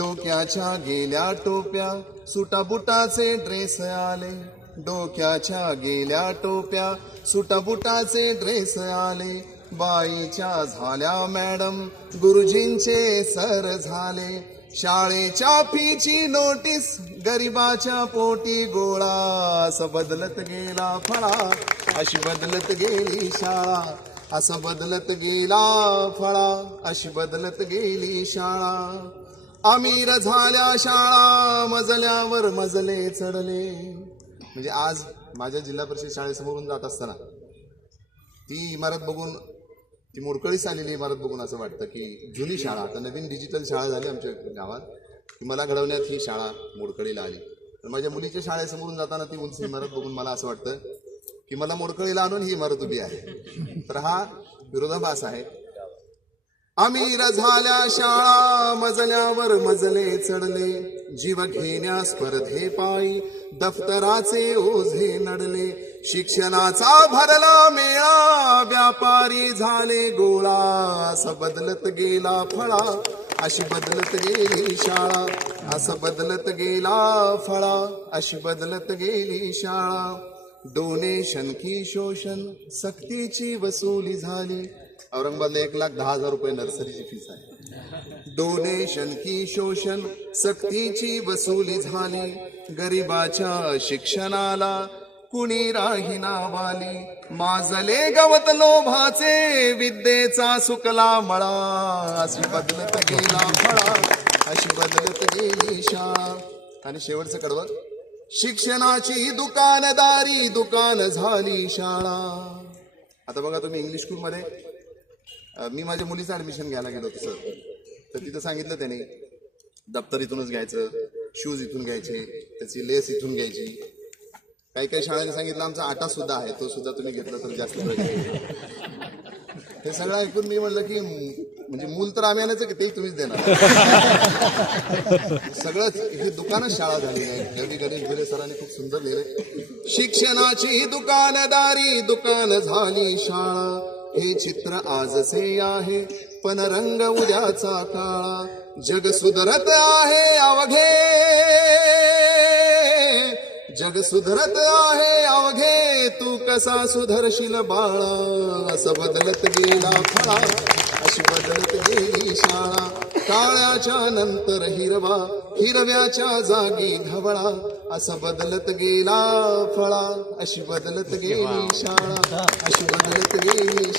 डोक्याच्या गेल्या टोप्या सुटाबुटाचे ड्रेस आले, डोक्याच्या गेल्या टोप्या सुटाबुटाचे ड्रेस आले, बाईच्या झाल्या मॅडम गुरुजींचे सर झाले, शाळेच्या फीची नोटीस गरिबाच्या पोटी गोळा, असं बदलत गेला फळा, अशी बदलत गेली शाळा, असं बदलत गेला फळा, अशी बदलत गेली शाळा. अमीर झाल्या शाळा मजल्यावर मजले चढले. म्हणजे आज माझ्या जिल्हा परिषद शाळेसमोरून जात असताना ती इमारत बघून, ती मोडकळीस आलेली इमारत बघून असं वाटतं की जुनी शाळा, आता नवीन डिजिटल शाळा झाली आमच्या गावात, की मला घडवण्यात ही शाळा मोडकळीला आली. तर माझ्या मुलीच्या शाळेसमोरून जाताना ती उंच इमारत बघून मला असं वाटतं की मला मोडकळीला आणून ही इमारत उभी आहे. तर हा विरोधाभास आहे. अमीर झाल्या शाळा मजल्यावर मजले चढले, जीव घेण्या स्पर्धे पायी दफ्तराचे ओझे नडले, शिक्षणाचा भरला मेळा व्यापारी झाले गोळा, असं बदलत गेला फळा, अशी बदलत गेली शाळा, असं बदलत गेला फळा, अशी बदलत गेली शाळा. डोनेशन की शोषण सक्तीची वसुली झाली. औरंगाबादला 1,10,000 रुपये नर्सरीची फीस आहे. डोनेशन की शोषण सक्तीची वसुली झाली, गरिबाच्या शिक्षणाला कुणी राहीना वाली, माजले गवत लोभाचे विद्येचा सुकला मळा, अशी बदलत गेला फळा, अशी बदलत गेली शाळा. आणि शेवटचं कडवं, शिक्षणाची दुकानदारी दुकान झाली शाळा. आता बघा तुम्ही इंग्लिश स्कूलमध्ये मी माझ्या मुलीचं ऍडमिशन घ्यायला गेलो होतो सर, तर तिथं सांगितलं त्याने दप्तर इथूनच घ्यायचं, शूज इथून घ्यायचे, त्याची लेस इथून घ्यायची. काही काही शाळांनी सांगितलं आमचा आटा सुद्धा आहे, तो सुद्धा तुम्ही घेतला तर जास्त पैसे. हे सगळं ऐकून मी म्हणलं की म्हणजे मूल तर आम्ही आणायचं की ते तुम्हीच देणार. सगळंच हे दुकानच शाळा झाली नाही. कवी गणेश भिरे सरांनी खूप सुंदर लिहिले, शिक्षणाची दुकानदारी दुकान झाली शाळा. हे चित्र आजचे आहे पण रंग उद्याचा काळा, जग सुधरत आहे अवघे, जग सुधरत आहे अवघे, तू कसा सुधरशील बाळा, असं बदलत गेला फळा, अशी बदलत गेली शाळा. काळ्याच्या नंतर हिरवा, हिरव्याच्या जागी धवळा, असं बदलत गेला फळा, अशी बदलत गेली शाळा, अशी बदलत गेली.